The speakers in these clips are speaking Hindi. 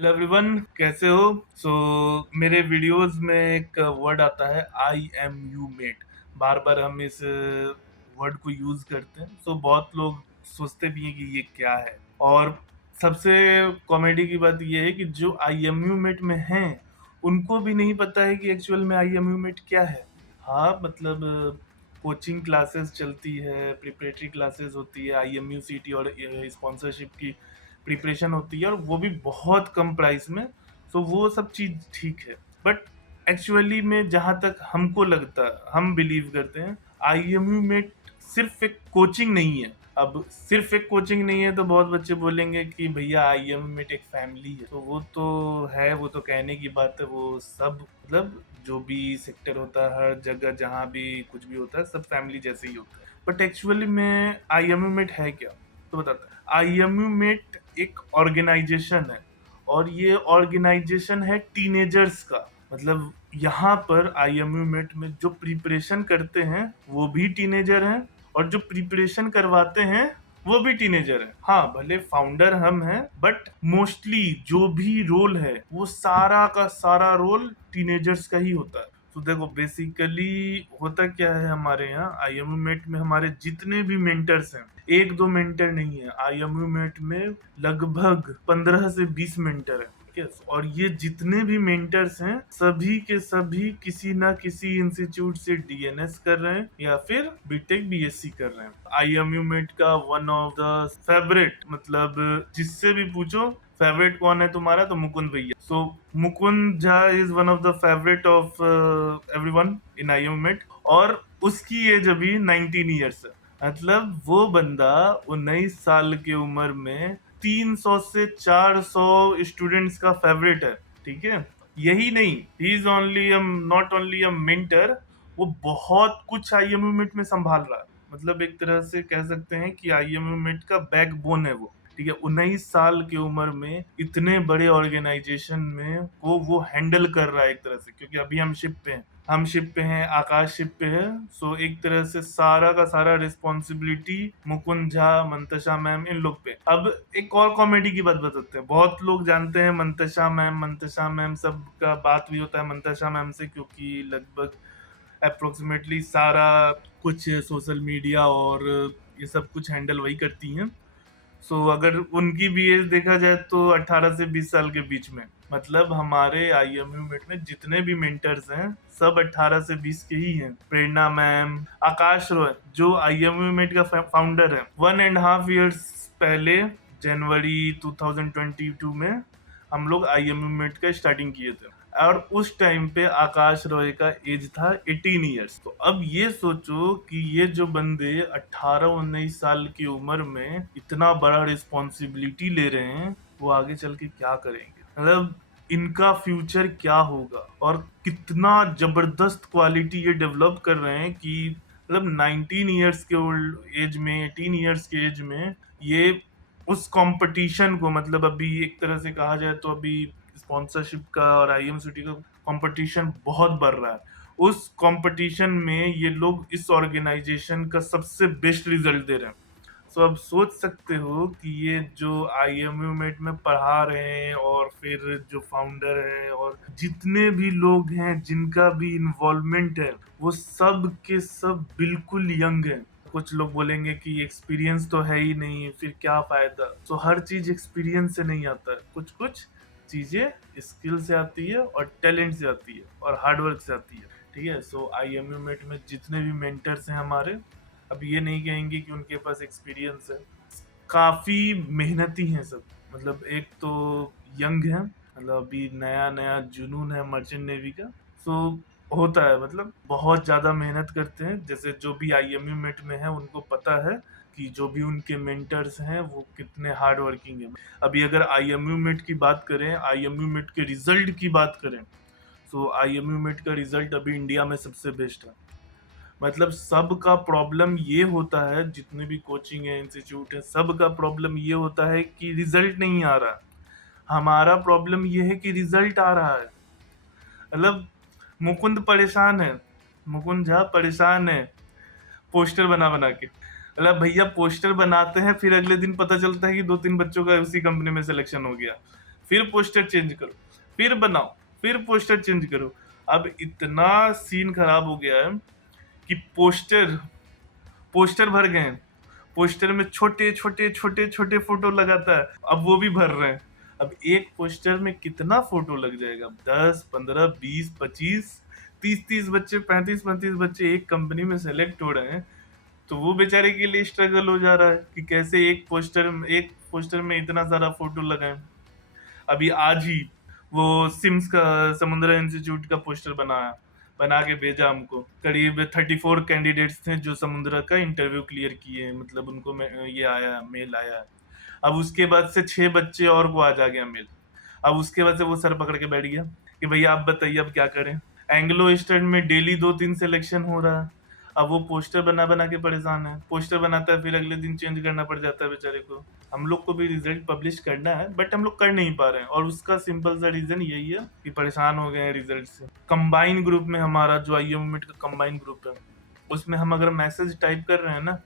हेलो एवरीवन, कैसे हो? मेरे वीडियोस में एक वर्ड आता है आई एम यू मेट। बार बार हम इस वर्ड को यूज करते हैं। बहुत लोग सोचते भी हैं कि ये क्या है। और सबसे कॉमेडी की बात ये है कि जो आई एम यू मेट में हैं उनको भी नहीं पता है कि एक्चुअल में आई एम यू मेट क्या है। हाँ, मतलब कोचिंग क्लासेस चलती है, प्रिपरेटरी क्लासेस होती है, I M U C T और स्पॉन्सरशिप की प्रिपरेशन होती है, और वो भी बहुत कम प्राइस में। वो सब चीज़ ठीक है, बट एक्चुअली में जहाँ तक हमको लगता है, हम बिलीव करते हैं, आईएमयू में सिर्फ एक कोचिंग नहीं है। अब सिर्फ एक कोचिंग नहीं है तो बहुत बच्चे बोलेंगे कि भैया आईएमयू में एक फैमिली है। तो वो तो है, वो तो कहने की बात है। वो सब मतलब जो भी सेक्टर होता है, हर जगह जहाँ भी कुछ भी होता है, सब फैमिली जैसे ही होता है। बट एक्चुअली में आईएमयू मेट है क्या? तो बताता है। आईएमयू मेट एक ऑर्गेनाइजेशन है, और ये ऑर्गेनाइजेशन है टीनेजर्स का। मतलब यहाँ पर आईएमयू मेट में जो प्रिपरेशन करते हैं वो भी टीनेजर हैं, और जो प्रिपरेशन करवाते हैं वो भी टीनेजर है। हाँ, भले फाउंडर हम हैं, बट मोस्टली जो भी रोल है वो सारा का सारा रोल टीनेजर्स का ही होता है। तो देखो, बेसिकली होता क्या है हमारे यहाँ आईएमयू मेट में, हमारे जितने भी मेंटर्स हैं, एक दो मेंटर नहीं है आईएमयू मेट में, लगभग 15 से 20 मेंटर है। ठीक है, और ये जितने भी मेंटर्स हैं सभी के सभी किसी ना किसी इंस्टीट्यूट से डीएनएस कर रहे हैं या फिर बीटेक बीएससी कर रहे हैं। आईएमयू मेट का वन ऑफ द फेवरेट, मतलब जिससे भी पूछो फेवरेट कौन है तुम्हारा, तो मुकुंद भैया। Mukund Jha is one of the favourite of everyone in IMU MET, और उसकी एज अभी 19 ईयर्स है। मतलब वो बंदा 19 साल की उम्र में 300 से 400 स्टूडेंट्स का फेवरेट है। ठीक है, यही नहीं, he is only not only a mentor, वो बहुत कुछ आईएमयू मिट में संभाल रहा है। मतलब एक तरह से कह सकते हैं कि आईएमयू मिट का बैकबोन है वो। ठीक है, 19 साल की उम्र में इतने बड़े ऑर्गेनाइजेशन में वो हैंडल कर रहा है एक तरह से, क्योंकि अभी हम शिप पे हैं, आकाश शिप पे है। एक तरह से सारा का सारा रिस्पॉन्सिबिलिटी मुकुंद झा, मंतशा मैम, इन लोग पे। अब एक और कॉमेडी की बात बताते हैं। बहुत लोग जानते हैं मंतशा मैम सबका बात भी होता है मंतशा मैम से, क्योंकि लगभग अप्रोक्सीमेटली सारा कुछ सोशल मीडिया और ये सब कुछ हैंडल वही करती हैं। अगर उनकी भी एज देखा जाए तो 18 से 20 साल के बीच में। मतलब हमारे आईएमयू मेट में जितने भी मेंटर्स हैं सब 18 से 20 के ही हैं। प्रेरणा मैम, आकाश रॉय जो आईएमयू मेट का फाउंडर है, 1.5 years पहले जनवरी 2022 में हम लोग आईएमयू मेट का स्टार्टिंग किए थे, और उस टाइम पे आकाश रॉय का एज था 18 ईयर्स। तो अब ये सोचो कि ये जो बंदे 18-19 साल की उम्र में इतना बड़ा रिस्पॉन्सिबिलिटी ले रहे हैं, वो आगे चल के क्या करेंगे? मतलब इनका फ्यूचर क्या होगा, और कितना जबरदस्त क्वालिटी ये डेवलप कर रहे हैं कि मतलब 19 ईयर्स के ओल्ड एज में, 18 ईयर्स के एज में ये उस कंपटीशन को, मतलब अभी एक तरह से कहा जाए तो अभी स्पॉन्सरशिप का और आईएमसीटी का कंपटीशन बहुत बढ़ रहा है। उस कंपटीशन में ये लोग इस ऑर्गेनाइजेशन का सबसे बेस्ट रिजल्ट दे रहे हैं। अब सोच सकते हो कि ये जो आईएमयू मेट में पढ़ा रहे हैं, और फिर जो फाउंडर है, और जितने भी लोग हैं जिनका भी इन्वॉल्वमेंट है, वो सब के सब बिल्कुल यंग हैं। कुछ लोग बोलेंगे कि एक्सपीरियंस तो है ही नहीं, फिर क्या फायदा। हर चीज एक्सपीरियंस से नहीं आता है, कुछ कुछ चीजें स्किल से आती है, और टैलेंट से आती है, और हार्डवर्क से आती है। ठीक है, आईएमयू मेट में जितने भी मेंटर्स हैं हमारे, अब ये नहीं कहेंगे कि उनके पास एक्सपीरियंस है, काफी मेहनती हैं सब। मतलब एक तो यंग है, मतलब अभी नया नया जुनून है मर्चेंट नेवी का। होता है, मतलब बहुत ज्यादा मेहनत करते हैं। जैसे जो भी आईएमयू मेट में है उनको पता है कि जो भी उनके मेंटर्स हैं वो कितने हार्ड वर्किंग है। अभी अगर आईएमयू मेट की बात करें, आईएमयू मेट के रिजल्ट की बात करें, आईएमयू मेट का रिजल्ट अभी इंडिया में सबसे बेस्ट है। मतलब सबका प्रॉब्लम ये होता है, जितने भी कोचिंग है, इंस्टीट्यूट है, सबका प्रॉब्लम ये होता है कि रिजल्ट नहीं आ रहा। हमारा प्रॉब्लम ये है कि रिजल्ट आ रहा है। मतलब मुकुंद परेशान है, मुकुंद झा परेशान है पोस्टर बना बना के। मतलब भैया पोस्टर बनाते हैं, फिर अगले दिन पता चलता है कि 2-3 बच्चों का उसी कंपनी में सिलेक्शन हो गया। फिर पोस्टर चेंज करो, फिर बनाओ, फिर पोस्टर चेंज करो। अब इतना सीन खराब हो गया है कि पोस्टर पोस्टर भर गए हैं। पोस्टर में छोटे छोटे छोटे छोटे फोटो लगाता है, अब वो भी भर रहे हैं। अब एक पोस्टर में कितना फोटो लग जाएगा? 10, 15, 20, 25, 30 बच्चे, 35 बच्चे एक कंपनी में सेलेक्ट हो रहे हैं। तो वो बेचारे के लिए स्ट्रगल हो जा रहा है कि कैसे एक पोस्टर में इतना सारा फोटो लगाएं। अभी आज ही वो सिम्स का समुद्र इंस्टीट्यूट का पोस्टर बना के भेजा हमको। करीब 34 कैंडिडेट्स थे जो समुद्र का इंटरव्यू क्लियर किए, मतलब उनको ये आया, मेल आया है। अब उसके बाद से 6 बच्चे और को आज आ गया मेल। अब उसके बाद से वो सर पकड़ के बैठ गया कि भैया आप बताइए अब क्या करें। एंग्लो ईस्टर्न में डेली 2-3 सिलेक्शन हो रहा है। अब वो पोस्टर बना बना के परेशान है, पोस्टर बनाता है फिर अगले दिन चेंज करना पड़ जाता है बेचारे को। हम लोग को भी रिजल्ट पब्लिश करना है बट हम लोग कर नहीं पा रहे हैं, और उसका सिंपल सा रीजन यही है कि परेशान हो गए हैं रिजल्ट से। कंबाइन ग्रुप में हमारा जो IMUMIT का कंबाइन ग्रुप है, उसमें हम अगर मैसेज टाइप कर रहे हैं ना,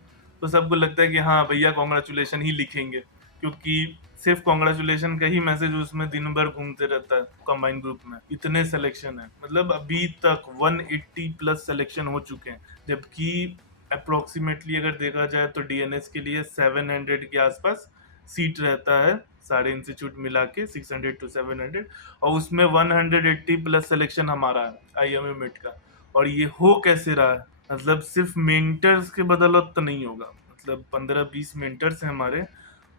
तो सबको लगता है कि हाँ भैया कॉन्ग्रेचुलेशन ही लिखेंगे, क्योंकि सिर्फ कॉन्ग्रेचुलेशन का ही मैसेज उसमें दिन भर घूमते रहता है। कंबाइन ग्रुप में इतने सिलेक्शन है, मतलब अभी तक 180 प्लस सिलेक्शन हो चुके हैं, जबकि अप्रोक्सीमेटली अगर देखा जाए तो DNS के लिए 700 के आसपास सीट रहता है, सारे इंस्टीट्यूट मिला के 600 to 700, और उसमें 180 प्लस सिलेक्शन हमारा है IMUMIT का। और ये हो कैसे रहा है? मतलब सिर्फ मेंटर्स के बदौलत तो नहीं होगा, मतलब 15-20 मेंटर्स हैं हमारे,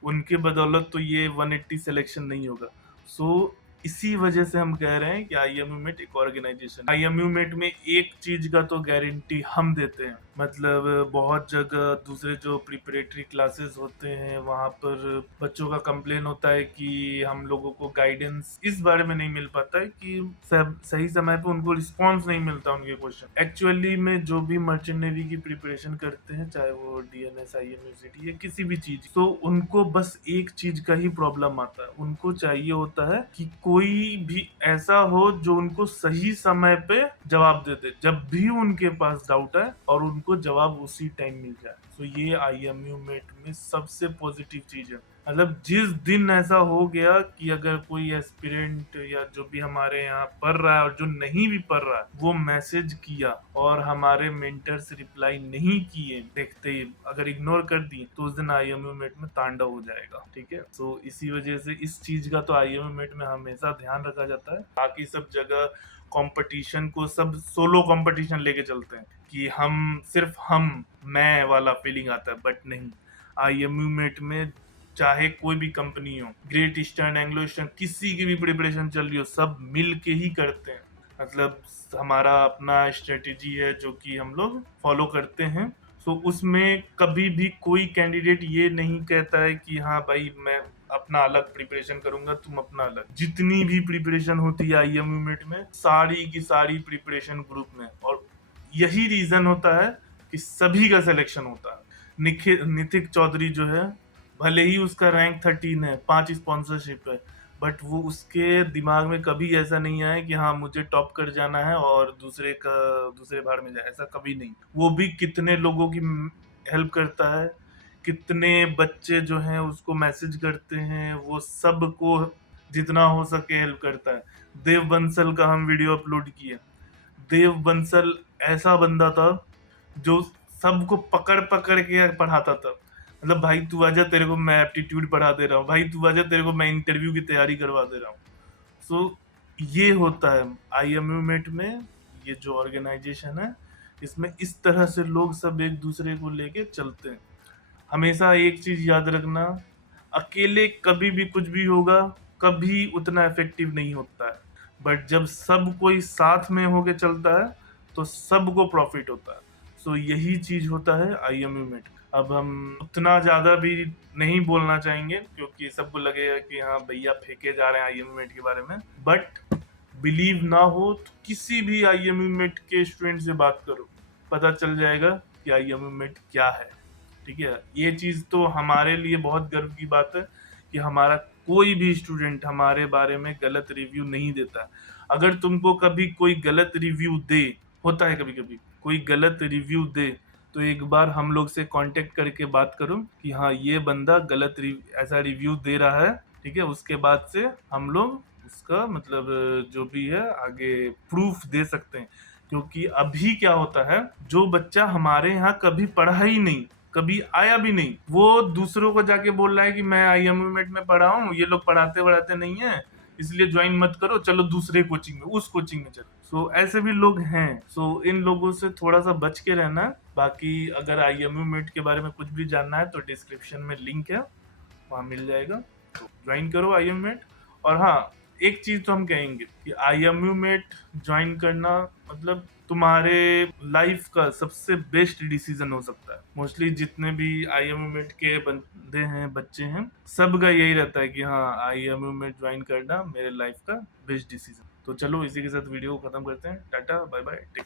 उनके बदौलत तो ये 180 सिलेक्शन नहीं होगा। सो इसी वजह से हम कह रहे हैं कि IMUMIT एक ऑर्गेनाइजेशन। IMUMIT में एक चीज का तो गारंटी हम देते हैं, मतलब बहुत जगह दूसरे जो प्रिपरेटरी क्लासेस होते हैं वहां पर बच्चों का कंप्लेन होता है कि हम लोगों को गाइडेंस इस बारे में नहीं मिल पाता है कि सही समय पे उनको रिस्पॉन्स नहीं मिलता उनके क्वेश्चन। एक्चुअली में जो भी मर्चेंट नेवी की प्रिपरेशन करते हैं, चाहे वो DNS IMUCT या किसी भी चीज, तो उनको बस एक चीज का ही प्रॉब्लम आता है, उनको चाहिए होता है कि कोई भी ऐसा हो जो उनको सही समय पे जवाब दे दे, जब भी उनके पास डाउट है, और उनको जवाब उसी टाइम मिल जाए। तो ये IMUMIT में सबसे पॉजिटिव चीज है। मतलब जिस दिन ऐसा हो गया कि अगर कोई एस्पिरेंट या जो भी हमारे यहाँ पढ़ रहा है और जो नहीं भी पढ़ रहा है वो मैसेज किया और हमारे मेंटर्स रिप्लाई नहीं किए, देखते ही अगर इग्नोर कर दिए, तो उस दिन IMUMIT में तांडव हो जाएगा। ठीक है, तो इसी वजह से इस चीज का तो IMUMIT में हमेशा ध्यान रखा जाता है। बाकी सब जगह कंपटीशन को सब सोलो कंपटीशन लेके चलते हैं कि मैं वाला फीलिंग आता है, बट नहीं, IMUMIT में चाहे कोई भी कंपनी हो, ग्रेट ईस्टर्न, एंग्लो ईस्टर्न, किसी की भी प्रिपरेशन चल रही हो, सब मिल के ही करते हैं। मतलब हमारा अपना स्ट्रेटेजी है जो कि हम लोग फॉलो करते हैं। तो उसमें कभी भी कोई कैंडिडेट ये नहीं कहता है कि हाँ भाई मैं अपना अलग प्रिपरेशन करूंगा, तुम अपना अलग। जितनी भी प्रिपरेशन होती है IMUMIT में, सारी की सारी प्रिपरेशन ग्रुप में, और यही रीजन होता है कि सभी का सिलेक्शन होता है। नितिक चौधरी जो है, भले ही उसका रैंक 13 है, 5 स्पॉन्सरशिप है, बट वो उसके दिमाग में कभी ऐसा नहीं आया कि हाँ मुझे टॉप कर जाना है और दूसरे भाड़ में जाए, ऐसा कभी नहीं। वो भी कितने लोगों की हेल्प करता है, कितने बच्चे जो हैं उसको मैसेज करते हैं, वो सबको जितना हो सके हेल्प करता है। देव बंसल का हम वीडियो अपलोड किए। देव बंसल ऐसा बंदा था जो सबको पकड़ पकड़ के पढ़ाता था। मतलब भाई तू आजा, तेरे को मैं एप्टीट्यूड पढ़ा दे रहा हूँ, भाई तू आजा, तेरे को मैं इंटरव्यू की तैयारी करवा दे रहा हूँ। सो ये होता है IMUMIT में, ये जो ऑर्गेनाइजेशन है, इसमें इस तरह से लोग सब एक दूसरे को लेके चलते हैं। हमेशा एक चीज याद रखना, अकेले कभी भी कुछ भी होगा, कभी उतना इफेक्टिव नहीं होता है, बट जब सब कोई साथ में होके चलता है तो सबको प्रॉफिट होता है। सो यही चीज होता है IMUMIT। अब हम उतना ज्यादा भी नहीं बोलना चाहेंगे क्योंकि सबको लगेगा कि हाँ भैया फेंके जा रहे हैं IMUMIT के बारे में, बट बिलीव ना हो तो किसी भी IMUMIT के स्टूडेंट से बात करो, पता चल जाएगा कि IMUMIT क्या है। ठीक है, ये चीज तो हमारे लिए बहुत गर्व की बात है कि हमारा कोई भी स्टूडेंट हमारे बारे में गलत रिव्यू नहीं देता। अगर तुमको कभी कोई गलत रिव्यू दे, होता है कभी कभी कोई गलत रिव्यू दे, तो एक बार हम लोग से कांटेक्ट करके बात करो कि हाँ ये बंदा ऐसा रिव्यू दे रहा है, ठीक है, उसके बाद से हम लोग उसका मतलब जो भी है आगे प्रूफ दे सकते हैं। क्योंकि अभी क्या होता है, जो बच्चा हमारे यहाँ कभी पढ़ा ही नहीं, कभी आया भी नहीं, वो दूसरों को जाके बोल रहा है कि मैं आईएमयू मेट में पढ़ा हूँ, ये लोग पढ़ाते वढ़ाते नहीं है, इसलिए ज्वाइन मत करो, चलो दूसरे कोचिंग में, उस कोचिंग में चलो। सो ऐसे भी लोग हैं। सो इन लोगों से थोड़ा सा बच के रहना है। बाकी अगर आईएमयू मेट के बारे में कुछ भी जानना है तो डिस्क्रिप्शन में लिंक है, वहाँ मिल जाएगा, तो ज्वाइन करो आईएमयू मेट। और हाँ, एक चीज तो हम कहेंगे कि आईएमयू मेट ज्वाइन करना मतलब तुम्हारे लाइफ का सबसे बेस्ट डिसीजन हो सकता है। मोस्टली जितने भी आईएमयू मेट के बंदे हैं, बच्चे हैं, सबका यही रहता है कि हाँ, आईएमयू मेट ज्वाइन करना मेरे लाइफ का बेस्ट डिसीजन। तो चलो इसी के साथ वीडियो को खत्म करते हैं। Tata bye bye.